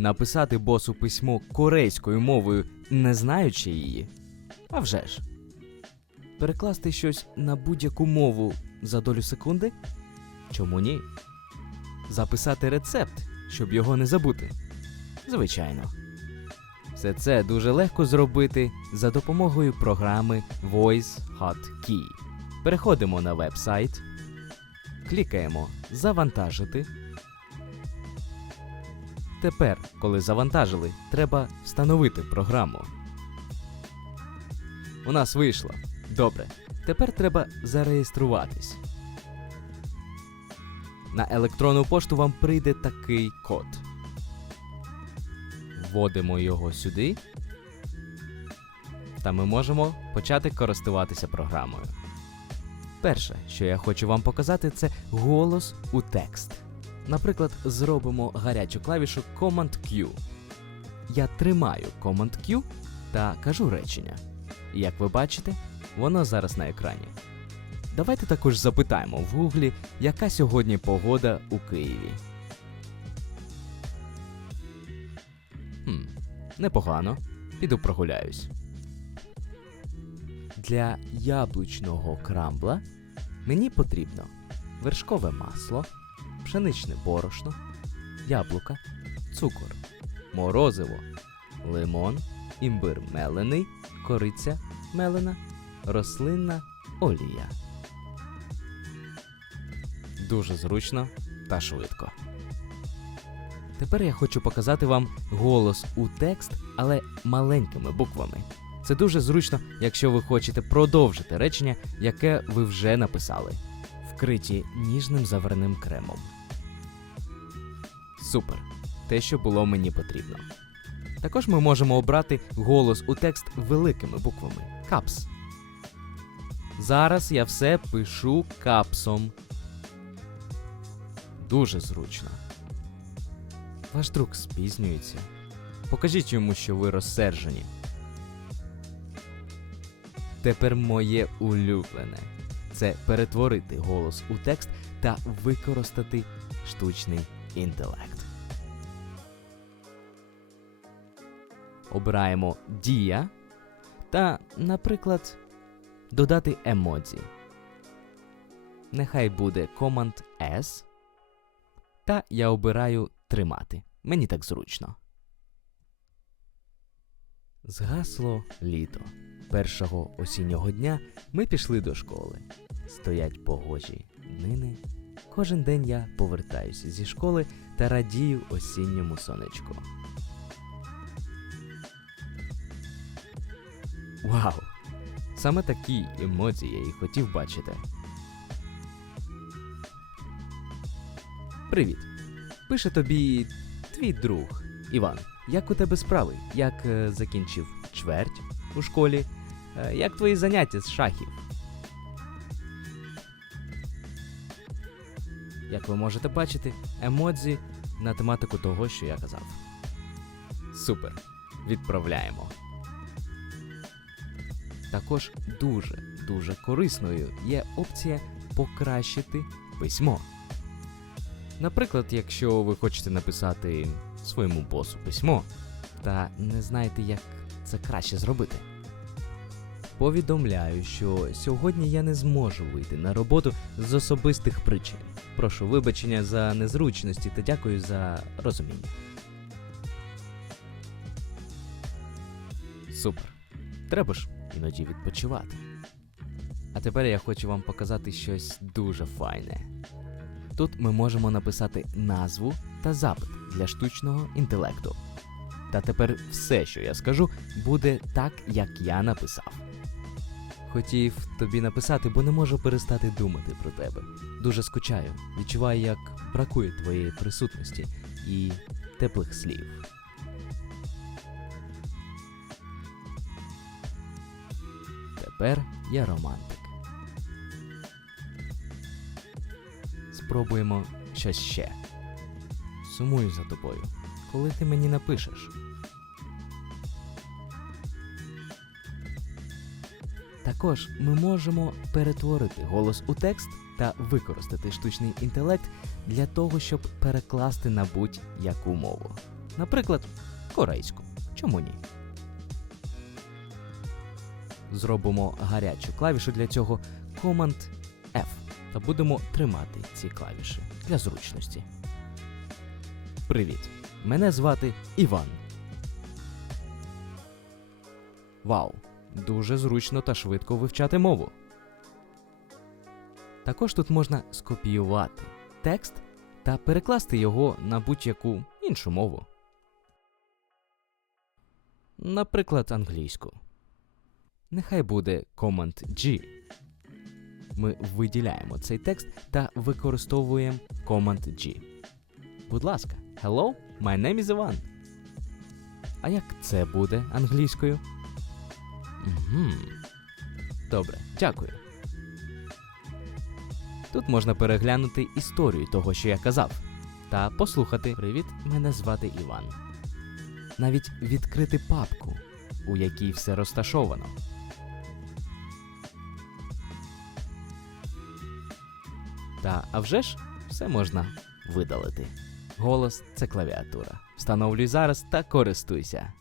написати босу письмо корейською мовою, не знаючи її? А вже ж. Перекласти щось на будь-яку мову за долю секунди? Чому ні? Записати рецепт, щоб його не забути? Звичайно. Все це дуже легко зробити за допомогою програми Voice Hotkey. Переходимо на веб-сайт, клікаємо Завантажити. Тепер, коли завантажили, треба встановити програму. У нас вийшло. Добре. Тепер треба зареєструватись. На електронну пошту вам прийде такий код. Вводимо його сюди. Та ми можемо почати користуватися програмою. Перше, що я хочу вам показати, це голос у текст. Наприклад, зробимо гарячу клавішу Command-Q. Я тримаю Command-Q та кажу речення. Як ви бачите, воно зараз на екрані. Давайте також запитаємо в гуглі, яка сьогодні погода у Києві. Хм, непогано. Піду прогуляюсь. Для яблучного крамбла мені потрібно вершкове масло, пшеничне борошно, яблука, цукор, морозиво, лимон, імбир мелений, кориця мелена, рослинна олія. Дуже зручно та швидко. Тепер я хочу показати вам голос у текст, але маленькими буквами. Це дуже зручно, якщо ви хочете продовжити речення, яке ви вже написали, вкриті ніжним заварним кремом. Супер! Те, що було мені потрібно. Також ми можемо обрати голос у текст великими буквами капс. Зараз я все пишу капсом. Дуже зручно. Ваш друг спізнюється. Покажіть йому, що ви розсержені. Тепер моє улюблене це перетворити голос у текст та використати штучний інтелект. Обираємо дія та, наприклад, додати емодзі. Нехай буде Command S. Та я обираю тримати. Мені так зручно. Згасло літо. Першого осіннього дня ми пішли до школи. Стоять погожі днини. Кожен день я повертаюся зі школи та радію осінньому сонечку. Вау! Саме такі емоції я і хотів бачити. Привіт! Пише тобі твій друг Іван. Як у тебе справи? Як е, закінчив чверть у школі? Е, як твої заняття з шахів? Як ви можете бачити, емодзі на тематику того, що я казав. Супер. Відправляємо. Також дуже дуже корисною є опція покращити письмо. Наприклад, якщо ви хочете написати своєму босу письмо та не знаєте, як це краще зробити. Повідомляю, що сьогодні я не зможу вийти на роботу з особистих причин. Прошу вибачення за незручності та дякую за розуміння. Супер. Треба ж іноді відпочивати. А тепер я хочу вам показати щось дуже файне. Тут ми можемо написати назву та запит для штучного інтелекту. Та тепер все, що я скажу, буде так, як я написав. Хотів тобі написати, бо не можу перестати думати про тебе. Дуже скучаю, відчуваю, як бракує твоєї присутності і теплих слів. Тепер я романтик. Спробуємо щось ще. Сумую за тобою. Коли ти мені напишеш? Також ми можемо перетворити голос у текст та використати штучний інтелект для того, щоб перекласти на будь-яку мову. Наприклад, корейську. Чому ні? Зробимо гарячу клавішу для цього Command F та будемо тримати ці клавіші для зручності. Привіт! Мене звати Іван. Вау! Дуже зручно та швидко вивчати мову. Також тут можна скопіювати текст та перекласти його на будь-яку іншу мову. Наприклад, англійську. Нехай буде Command G. Ми виділяємо цей текст та використовуємо Command G. Будь ласка, Hello, my name is Ivan. А як це буде англійською? Добре, дякую. Тут можна переглянути історію того, що я казав, та послухати Привіт, мене звати Іван. Навіть відкрити папку, у якій все розташовано. Та а вже ж все можна видалити. Голос це клавіатура. Встановлюй зараз та користуйся.